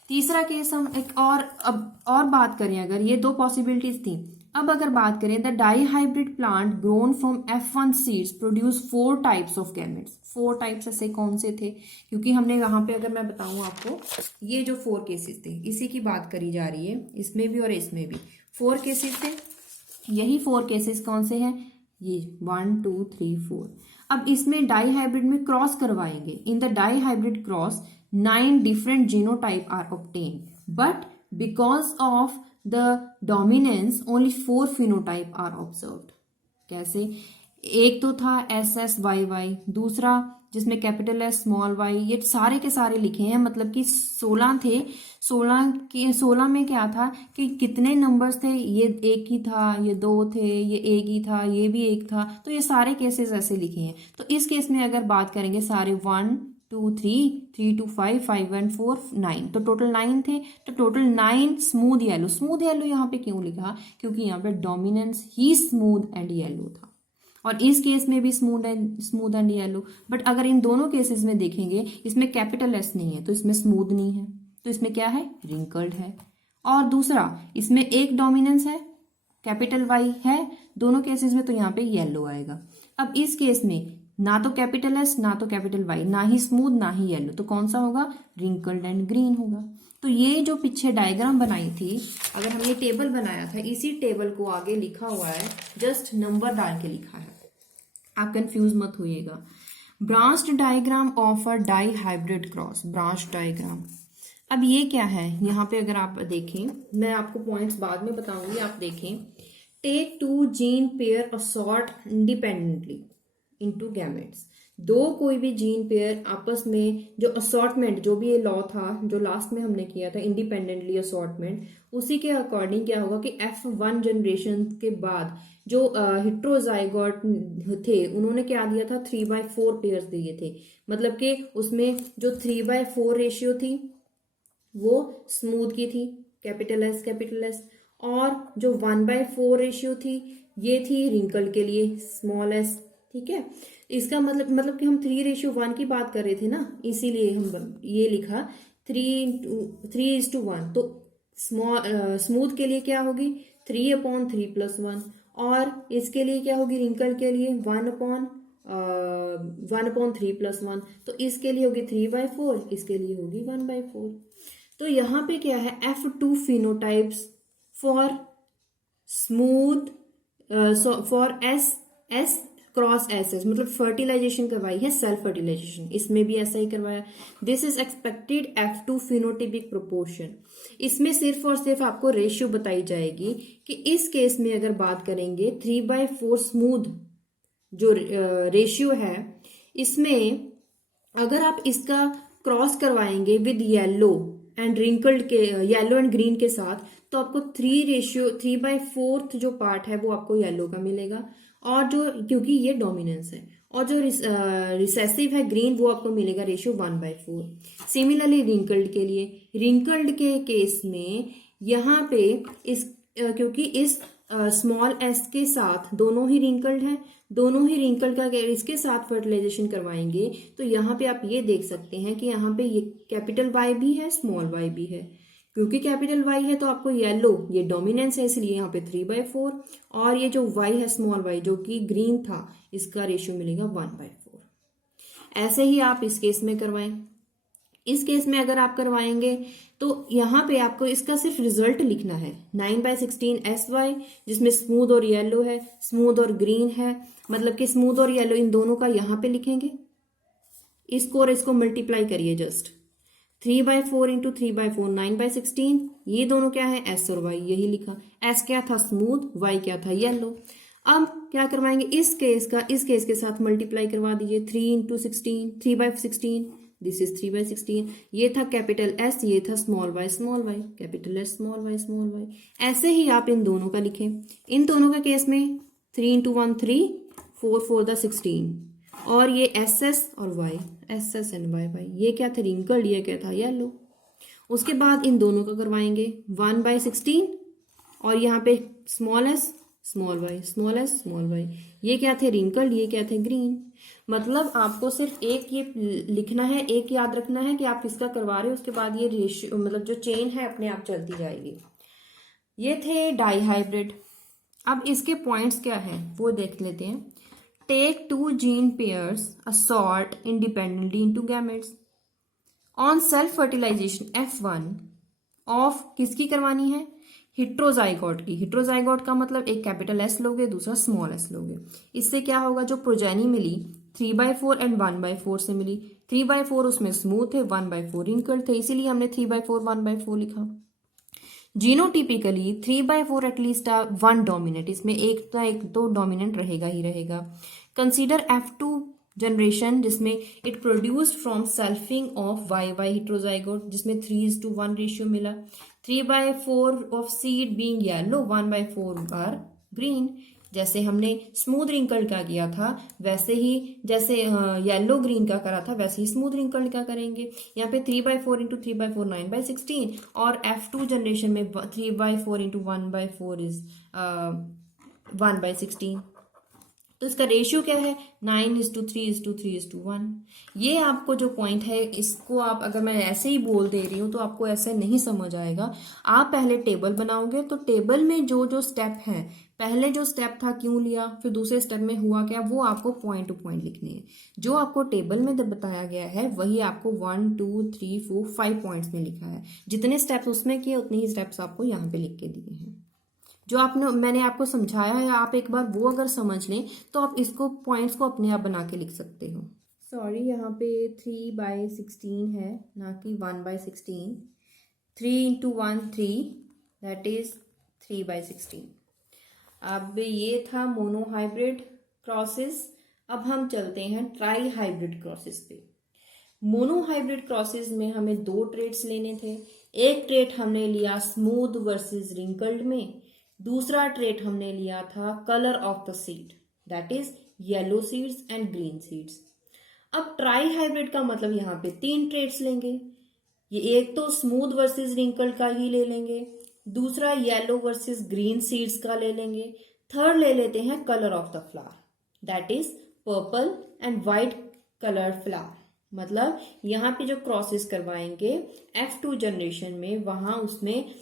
तीसरा केस हम एक और बात करें, अगर ये दो पॉसिबिलिटीज थी। अब अगर बात करें the dihybrid plant grown from F1 seeds produce 4 types of gametes. 4 types ऐसे कौन से थे, क्योंकि हमने यहाँ पे अगर मैं बताऊँ आपको, ये जो 4 केसेस थे इसी की बात करी जा रही है, इसमें भी और इसमें भी 4 केसेस थे। यही 4 केसेस कौन से हैं, ये 1 2 3 4। अब इसमें डाई हाइब्रिड में क्रॉस करवाएंगे। In the dihybrid cross 9 different genotype are obtained, but because of the dominance only 4 phenotype are observed। कैसे, एक तो था SSYY, दूसरा जिसमें कैपिटल S स्मॉल y, ये सारे के सारे लिखे हैं, मतलब कि 16 थे। 16 में क्या था कि कितने नंबर्स थे, ये एक ही था, ये 2 थे, ये एक ही था, ये भी एक था, तो ये सारे केसेस ऐसे लिखे हैं। तो इस केस में अगर बात करेंगे सारे 1 2 3 3 2 5 5 1 4 9, तो टोटल 9 थे। तो total 9 smooth yellow. Smooth yellow यहाँ पे क्यों लिखा, क्योंकि यहाँ पे dominance he smooth and yellow था, और इस केस में भी स्मूथ एंड येलो। बट अगर इन दोनों केसेस में देखेंगे, इसमें कैपिटल S नहीं है तो इसमें स्मूथ नहीं है, तो इसमें क्या है, रिंकल्ड है। और दूसरा इसमें एक डोमिनेंस है, कैपिटल Y है दोनों केसेस में, तो यहाँ पे येलो आएगा। अब इस केस में ना तो कैपिटल S ना तो कैपिटल Y, ना ही स्मूथ ना ही येलो, तो कौन सा होगा, रिंकल्ड एंड ग्रीन होगा। तो ये जो पीछे डायग्राम बनाई थी, अगर हम ये टेबल बनाया था, इसी टेबल को आगे लिखा हुआ है, जस्ट नंबर डाल के लिखा है, आप कंफ्यूज मत होइएगा। Branched diagram of a dihybrid cross, branch diagram. अब ये क्या है, यहाँ पे अगर आप देखें, मैं आपको पॉइंट्स बाद में बताऊंगी, आप देखें। Take 2 gene pair assort independently into gametes. दो कोई भी जीन पेयर आपस में, जो असॉर्टमेंट, जो भी ये लॉ था जो लास्ट में हमने किया था इंडिपेंडेंटली असॉर्टमेंट, उसी के अकॉर्डिंग क्या होगा कि F1 जनरेशन के बाद जो हिट्रोजाइगोट थे, उन्होंने क्या दिया था, 3/4 पेयर्स दिए थे। मतलब कि उसमें जो 3/4 रेशियो थी वो स्मूथ की थी, कैपिटल S, और जो 1/4 रेशियो थी ये थी रिंकल के लिए, स्मॉल s। ठीक है, इसका मतलब कि हम 3:1 की बात कर रहे थे ना, इसीलिए हम ये लिखा 3:1। तो स्मूथ के लिए क्या होगी, 3/3+1, और इसके लिए क्या होगी, रिंकल के लिए 1/3+1। तो इसके लिए होगी 3/4, इसके लिए होगी 1/4। तो यहाँ पे क्या है, F2 phenotypes for smooth, for S cross SS, मतलब फर्टिलाइजेशन करवाई है, सेल्फ फर्टिलाइजेशन, इसमें भी ऐसा ही करवाया। This is expected F2 phenotypic proportion. इसमें सिर्फ और सिर्फ आपको रेशियो बताई जाएगी कि इस केस में अगर बात करेंगे 3/4 स्मूथ जो रेशियो है, इसमें अगर आप इसका क्रॉस करवाएंगे विद येलो एंड रिंकल्ड के, येलो एंड ग्रीन के साथ, तो आपको 3/4 जो पार्ट है वो आपको येलो का मिलेगा, और जो, क्योंकि ये डोमिनेंस है, और जो रिसेसिव है ग्रीन, वो आपको मिलेगा रेशियो 1/4। सिमिलरली रिंकल्ड के लिए, रिंकल्ड के केस में यहाँ पे इस क्योंकि इस स्मॉल s के साथ दोनों ही रिंकल्ड है, दोनों ही रिंकल्ड का इसके साथ फर्टिलाइजेशन करवाएंगे, तो यहाँ पे आप ये देख सकते हैं कि यहाँ पे ये कैपिटल Y भी है, स्मॉल y भी है। क्योंकि कैपिटल Y है तो आपको येलो, ये डोमिनेंस है, इसलिए यहाँ पे 3/4, और ये जो Y है स्मॉल y जो कि ग्रीन था, इसका रेशियो मिलेगा 1/4। ऐसे ही आप इस केस में करवाएं। इस केस में अगर आप करवाएंगे तो यहाँ पे आपको इसका सिर्फ रिजल्ट लिखना है, 9/16 SY, जिसमें स्मूथ और येलो है, स्मूथ और ग्रीन है, मतलब कि स्मूथ और येलो इन दोनों का यहाँ पे लिखेंगे, इसको और इसको मल्टीप्लाई करिए, जस्ट 3/4 इंटू 3/4 9/16, ये दोनों क्या है, S और Y, यही लिखा। S क्या था, स्मूथ, Y क्या था, येलो। अब क्या करवाएंगे, इस केस के साथ मल्टीप्लाई करवा दीजिए, 3/16, 3/16, दिस इज 3/16। ये था कैपिटल S, ये था small y, capital S, small y। ऐसे ही आप इन दोनों का लिखें। इन दोनों का केस में 3 × 1 3, 4 4 16, और ये एस एस और Y, S S and Y Y, ये क्या थे रिंकल्ड, ये क्या था येलो। उसके बाद इन दोनों का करवाएंगे 1/16 और यहाँ पे small s small y, small s small y, ये क्या थे रिंकल्ड, ये क्या थे ग्रीन। मतलब आपको सिर्फ एक ये लिखना है, एक याद रखना है कि आप किसका करवा रहे हो, उसके बाद ये रेशियो मतलब जो चेन है अपने आप चलती जाएगी। ये थे डाई हाइब्रिड। अब इसके पॉइंट्स क्या है वो देख लेते हैं। Take 2 gene pairs assort independently into gametes on self fertilization F1 of किसकी करवानी है, हिट्रोजाइगोट की। हिट्रोजाइगोट का मतलब एक कैपिटल एस लोगे, दूसरा स्मॉल एस लोगे। इससे क्या होगा, जो प्रोजेनी मिली 3/4 एंड 1/4 से मिली। 3/4 उसमें स्मूथ थे, 1/4 रिंकल्ड थे, इसीलिए हमने 3/4 1/4 लिखा। जीनोटिपिकली 3/4 एटलीस्ट 1 डोमिनेट, इसमें एक तो डोमिनेंट रहेगा ही रहेगा। कंसीडर F2 जनरेशन जिसमें it produced from selfing of YY heterozygote, जिसमें 3:1 रेशियो मिला। 3/4 of seed being yellow, 1/4 are green. जैसे हमने स्मूथ रिंकल्ड का किया था वैसे ही, जैसे येलो ग्रीन का करा था वैसे ही स्मूथ रिंकल्ड का करेंगे। यहाँ पे 3/4 इंटू 3/4 9/16 और F2 जनरेशन में 3/4 इंटू 1/4 इज 1/16। तो इसका रेशियो क्या है 9:3:3:1। ये आपको जो पॉइंट है इसको आप अगर मैं ऐसे ही बोल दे रही हूँ तो आपको ऐसे नहीं समझ आएगा। आप पहले टेबल बनाओगे तो टेबल में जो जो स्टेप है, पहले जो स्टेप था क्यों लिया, फिर दूसरे स्टेप में हुआ क्या, वो आपको पॉइंट टू पॉइंट लिखने हैं। जो आपको टेबल में बताया गया है वही आपको 1 2 3 4 5 पॉइंट्स में लिखा है। जितने स्टेप्स उसमें किए उतने ही स्टेप्स आपको यहाँ पे लिख के दिए हैं। जो मैंने आपको समझाया है आप एक बार वो अगर समझ लें तो आप इसको पॉइंट्स को अपने आप बना के लिख सकते हो। सॉरी, यहाँ पे 3/16 है ना कि 1/16। 3 इंटू 1 3, दैट इज 3/16। अब ये था मोनोहाइब्रिड क्रॉसेस। अब हम चलते हैं ट्राई हाइब्रिड क्रॉसेस पे। मोनोहाइब्रिड क्रॉसेस में हमें 2 ट्रेट्स लेने थे। एक ट्रेट हमने लिया स्मूथ वर्सेस रिंकल्ड में, दूसरा ट्रेट हमने लिया था colour of the seed, that is yellow seeds and green seeds. अब ट्राई हाइब्रिड का मतलब यहाँ पे 3 ट्रेट्स लेंगे। ये एक तो स्मूथ वर्सेस रिंकल्ड का ही ले लेंगे, दूसरा येलो वर्सेस ग्रीन सीड्स का ले लेंगे, थर्ड ले लेते हैं colour of the flower, that is purple and white colour flower. मतलब यहाँ पे जो क्रॉसेस करवाएंगे F2 जनरेशन में, वहां उसमें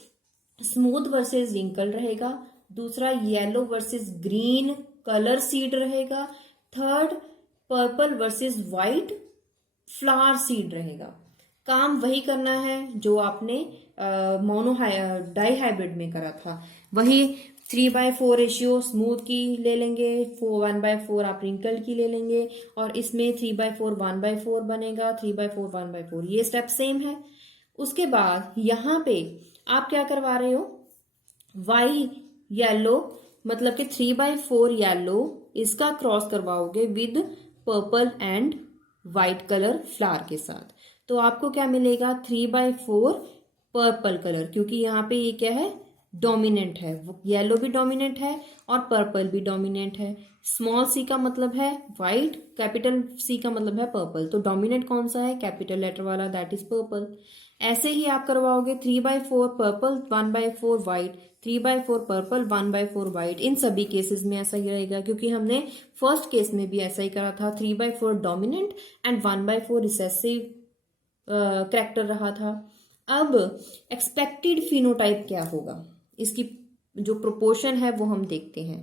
स्मूथ वर्सेस रिंकल रहेगा, दूसरा yellow versus green colour seed रहेगा, third purple versus white flower seed रहेगा। काम वही करना है जो आपने डाई हाइब्रिड में करा था। वही 3/4 रेशियो स्मूथ की ले लेंगे, 1/4 आप रिंकल की ले लेंगे, और इसमें 3/4 1/4 बनेगा, 3/4 1/4, ये स्टेप सेम है। उसके बाद यहाँ पे आप क्या करवा रहे हो, वाई येलो, मतलब कि 3/4 येलो, इसका क्रॉस करवाओगे with purple and white colour flower के साथ। तो आपको क्या मिलेगा 3/4 पर्पल कलर, क्योंकि यहाँ पे ये क्या है डोमिनेंट है, येलो भी डोमिनेंट है और पर्पल भी डोमिनेंट है। स्मॉल सी का मतलब है वाइट, कैपिटल सी का मतलब है पर्पल, तो डोमिनेंट कौन सा है कैपिटल लेटर वाला, दैट इज पर्पल। ऐसे ही आप करवाओगे 3/4 पर्पल 1/4 वाइट, 3/4 पर्पल 1/4 वाइट। इन सभी केसेस में ऐसा ही रहेगा, क्योंकि हमने फर्स्ट केस में भी ऐसा ही करा था, 3/4 डोमिनेंट एंड 1/4 रिसेसिव कैरेक्टर रहा था। अब एक्सपेक्टेड फिनोटाइप क्या होगा, इसकी जो प्रोपोर्शन है वो हम देखते हैं।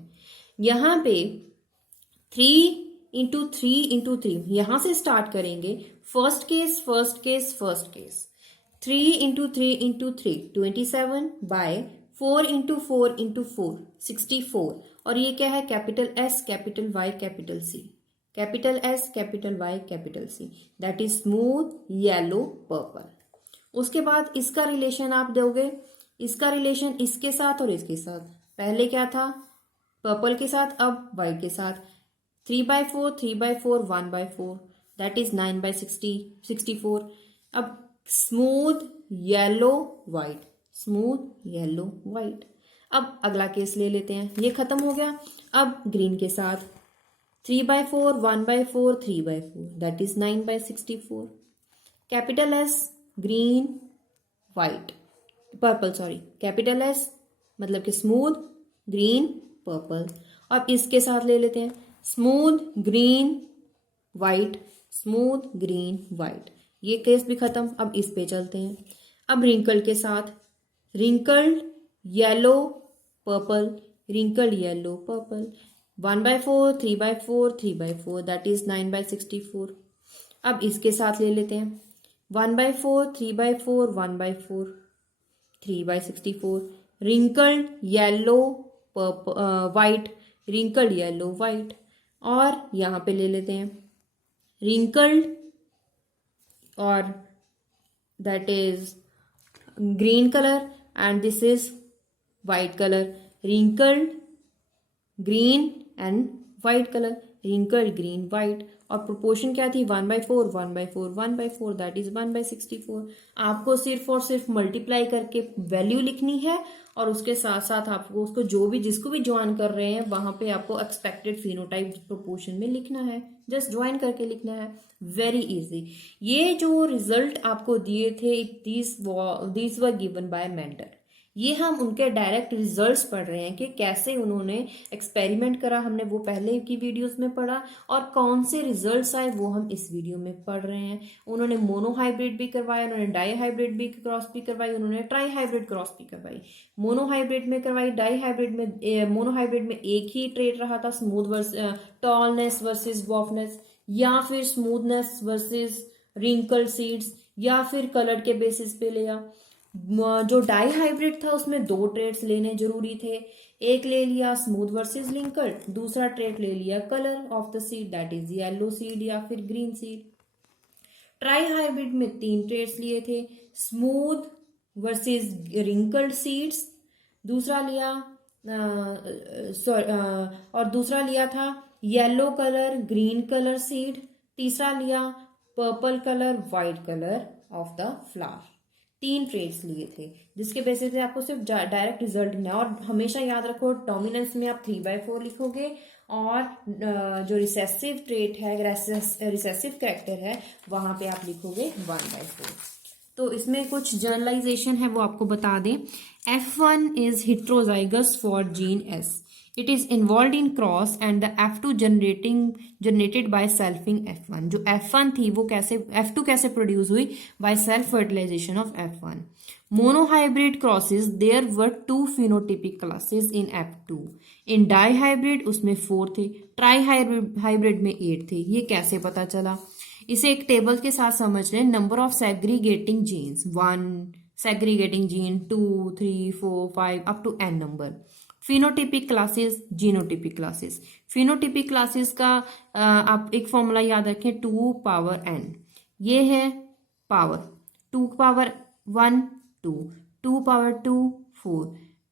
यहाँ पे 3 यहां से स्टार्ट करेंगे, first case first case first case. 3 × 3 × 3 27/4 × 4 × 4 64, और ये क्या है capital S capital Y capital C, capital S capital Y capital C, that is smooth yellow purple. उसके बाद इसका रिलेशन आप दोगे, इसका रिलेशन इसके साथ और इसके साथ। पहले क्या था पर्पल के साथ, अब वाइट के साथ। 3/4 3/4 1/4, दैट इज 9/60 64। अब smooth yellow white, smooth yellow white. अब अगला केस ले लेते हैं, ये खत्म हो गया। अब ग्रीन के साथ 3/4, 1/4, 3/4, that is 9/64. Capital S, green, white, purple, sorry, capital S मतलब कि स्मूथ, ग्रीन, पर्पल. अब इसके साथ ले लेते हैं smooth, green, white, smooth, green, white. ये केस भी खत्म. अब इस पे चलते हैं. अब रिंकल के साथ wrinkled yellow, purple, wrinkled yellow, purple. 1/4, 3/4, 3/4, that is 9/64. अब इसके साथ ले लेते हैं 1/4, 3/4, 1/4, 3/64. Wrinkled yellow, white, wrinkled yellow, white. और यहाँ पे ले लेते हैं रिंकल्ड और that is green colour and this is white colour. Wrinkled green and white colour, wrinkled green white. और प्रोपोर्शन क्या थी 1/4, 1/4, 1/4, दैट इज 1/64. आपको सिर्फ और सिर्फ मल्टीप्लाई करके वैल्यू लिखनी है और उसके साथ साथ आपको उसको जिसको भी ज्वाइन कर रहे हैं वहां पे आपको एक्सपेक्टेड फिनोटाइप प्रोपोर्शन में लिखना है. जस्ट ज्वाइन करके लिखना है. Very easy. ये जो रिजल्ट आपको दिए थे these were given by Mendel. ये हम उनके डायरेक्ट रिजल्ट्स पढ़ रहे हैं कि कैसे उन्होंने एक्सपेरिमेंट करा. हमने वो पहले की वीडियोस में पढ़ा और कौन से रिजल्ट्स आए वो हम इस वीडियो में पढ़ रहे हैं. उन्होंने मोनोहाइब्रिड भी करवाया, उन्होंने डाईहाइब्रिड भी क्रॉस भी करवाई, उन्होंने ट्राईहाइब्रिड क्रॉस भी करवाई. मोनोहाइब्रिड में करवाई, डाईहाइब्रिड में मोनोहाइब्रिड में एक ही ट्रेट रहा था टॉलनेस वर्सेस डॉर्फनेस, या फिर स्मूथनेस वर्सेस रिंकल्ड सीड्स, या फिर कलर के बेसिस पे लिया. जो डाई हाइब्रिड था उसमें 2 ट्रेड्स लेने जरूरी थे. एक ले लिया स्मूथ वर्सेस लिंकर्ड, दूसरा ट्रेड ले लिया colour of the seed that is yellow seed या फिर ग्रीन सीड. ट्राई हाइब्रिड में 3 ट्रेड्स लिए थे, स्मूथ वर्सेस रिंकल्ड सीड्स, दूसरा लिया और दूसरा लिया था yellow colour green colour seed, तीसरा लिया purple colour white colour of the flower. 3 traits लिए थे जिसके बेसिस पे आपको सिर्फ डायरेक्ट रिजल्ट लिखना है. और हमेशा याद रखो डोमिनेंस में आप 3/4 लिखोगे और जो रिसेसिव ट्रेट है, रिसेसिव कैरेक्टर है, वहां पे आप लिखोगे 1/4. तो इसमें कुछ जर्नलाइजेशन है वो आपको बता दें. F1 is heterozygous for gene S. It is involved in cross and the F2 generated by selfing F1. जो F1 थी वो F2 कैसे प्रोड्यूस हुई? By self fertilization of F1. Monohybrid crosses, there were 2 phenotypic classes in F2. In dihybrid उसमें 4 थे, trihybrid में 8 थे. ये कैसे पता चला? इसे एक टेबल के साथ समझ लें. Number of segregating genes 1, segregating gene 2, 3, 4, 5 up to n number. Phenotypic classes, genotypic classes. Phenotypic classes का आप एक फॉर्मूला याद रखें 2 पावर n. ये है power 2 power 1 2, 2 power 2 4,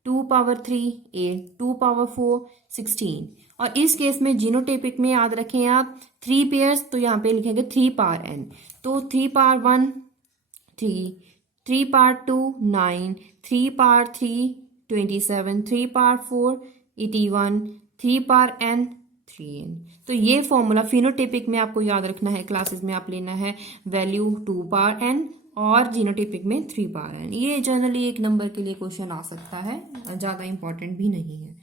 2 power 3 8, 2 power 4 16. और इस केस में जीनोटिपिक में याद रखें आप 3 पेयर्स, तो यहाँ पे लिखेंगे 3 पावर n. तो 3 power 1 3, 3 power 2 9, 3 power 3 27, 3 power 4 81, 3 power n 3n. तो ये फॉर्मूला फिनोटिपिक में आपको याद रखना है. क्लासेस में आप लेना है वैल्यू 2 पावर n और जीनोटिपिक में 3 पावर n. ये जनरली एक नंबर के लिए क्वेश्चन आ सकता है, ज़्यादा इंपॉर्टेंट भी नहीं है.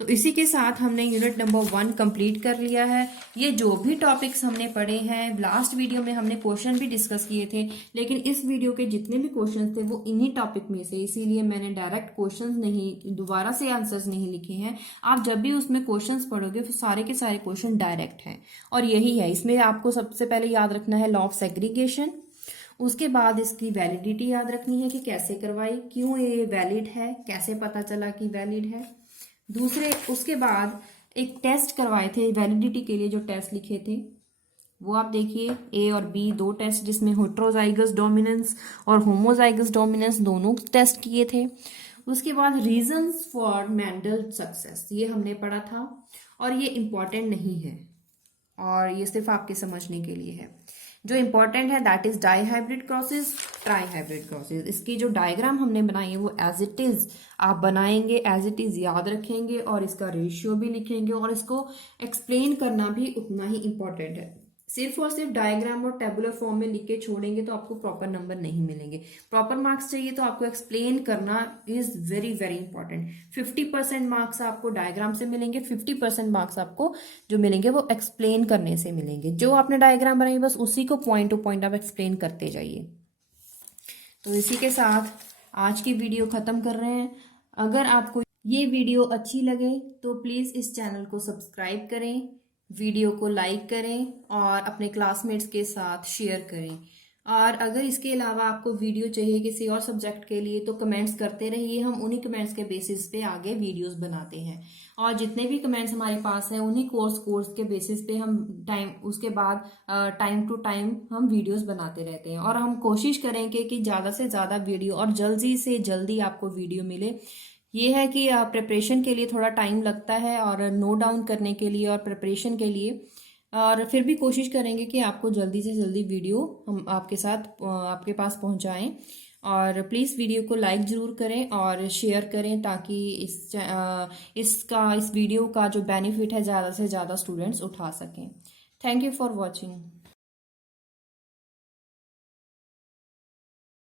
तो इसी के साथ हमने यूनिट नंबर 1 कंप्लीट कर लिया है. ये जो भी टॉपिक्स हमने पढ़े हैं, लास्ट वीडियो में हमने क्वेश्चन भी डिस्कस किए थे, लेकिन इस वीडियो के जितने भी क्वेश्चन थे वो इन्हीं टॉपिक में से, इसीलिए मैंने डायरेक्ट क्वेश्चन नहीं, दोबारा से आंसर्स नहीं लिखे हैं. आप जब भी उसमें क्वेश्चन पढ़ोगे फिर सारे के सारे क्वेश्चन डायरेक्ट हैं. और यही है, इसमें आपको सबसे पहले याद रखना है लॉ ऑफ सेग्रीगेशन. उसके बाद इसकी वैलिडिटी याद रखनी है कि कैसे करवाई, क्यों ये वैलिड है, कैसे पता चला कि वैलिड है. उसके बाद एक टेस्ट करवाए थे वैलिडिटी के लिए, जो टेस्ट लिखे थे वो आप देखिए A और B 2 टेस्ट, जिसमें हेटेरोजाइगस डोमिनेंस और होमोजाइगस डोमिनेंस दोनों टेस्ट किए थे. उसके बाद रीजंस फॉर मेंडल सक्सेस, ये हमने पढ़ा था और ये इम्पॉर्टेंट नहीं है और ये सिर्फ आपके समझने के लिए है. जो इम्पोर्टेंट है that is dihybrid crosses, trihybrid crosses. इसकी जो डायग्राम हमने बनाई है वो एज इट इज आप बनाएंगे, एज इट इज याद रखेंगे और इसका रेशियो भी लिखेंगे और इसको एक्सप्लेन करना भी उतना ही इम्पोर्टेंट है। सिर्फ और सिर्फ डायग्राम और टेबुलर फॉर्म में लिख के छोड़ेंगे तो आपको प्रॉपर नंबर नहीं मिलेंगे। प्रॉपर मार्क्स चाहिए तो आपको एक्सप्लेन करना is very very important. 50% marks आपको डायग्राम से मिलेंगे, 50% मार्क्स आपको जो मिलेंगे वो एक्सप्लेन करने से मिलेंगे। जो आपने डायग्राम बनाई बस उसी को पॉइंट टू पॉइंट आप एक्सप्लेन करते जाइए। तो इसी के साथ आज की वीडियो खत्म कर रहे हैं। अगर आपको ये वीडियो अच्छी लगे तो प्लीज़ इस चैनल को सब्सक्राइब करें, वीडियो को लाइक करें और अपने क्लासमेट्स के साथ शेयर करें। और अगर इसके अलावा आपको वीडियो चाहिए किसी और सब्जेक्ट के लिए तो कमेंट्स करते रहिए, हम उन्हीं कमेंट्स के बेसिस पे आगे वीडियोस बनाते हैं। और जितने भी कमेंट्स हमारे पास हैं उन्हीं कोर्स के बेसिस पे हम उसके बाद टाइम टू टाइम हम वीडियोस बनाते रहते हैं। और हम कोशिश करेंगे कि ज़्यादा से ज़्यादा वीडियो और जल्दी से जल्दी आपको वीडियो मिले। ये है कि प्रिपरेशन के लिए थोड़ा टाइम लगता है और नोट डाउन करने के लिए और प्रिपरेशन के लिए, और फिर भी कोशिश करेंगे कि आपको जल्दी से जल्दी वीडियो हम आपके साथ आपके पास पहुंचाएं। और प्लीज़ वीडियो को लाइक ज़रूर करें और शेयर करें ताकि इस वीडियो का जो बेनिफिट है ज़्यादा से ज़्यादा स्टूडेंट्स उठा सकें। Thank you for watching.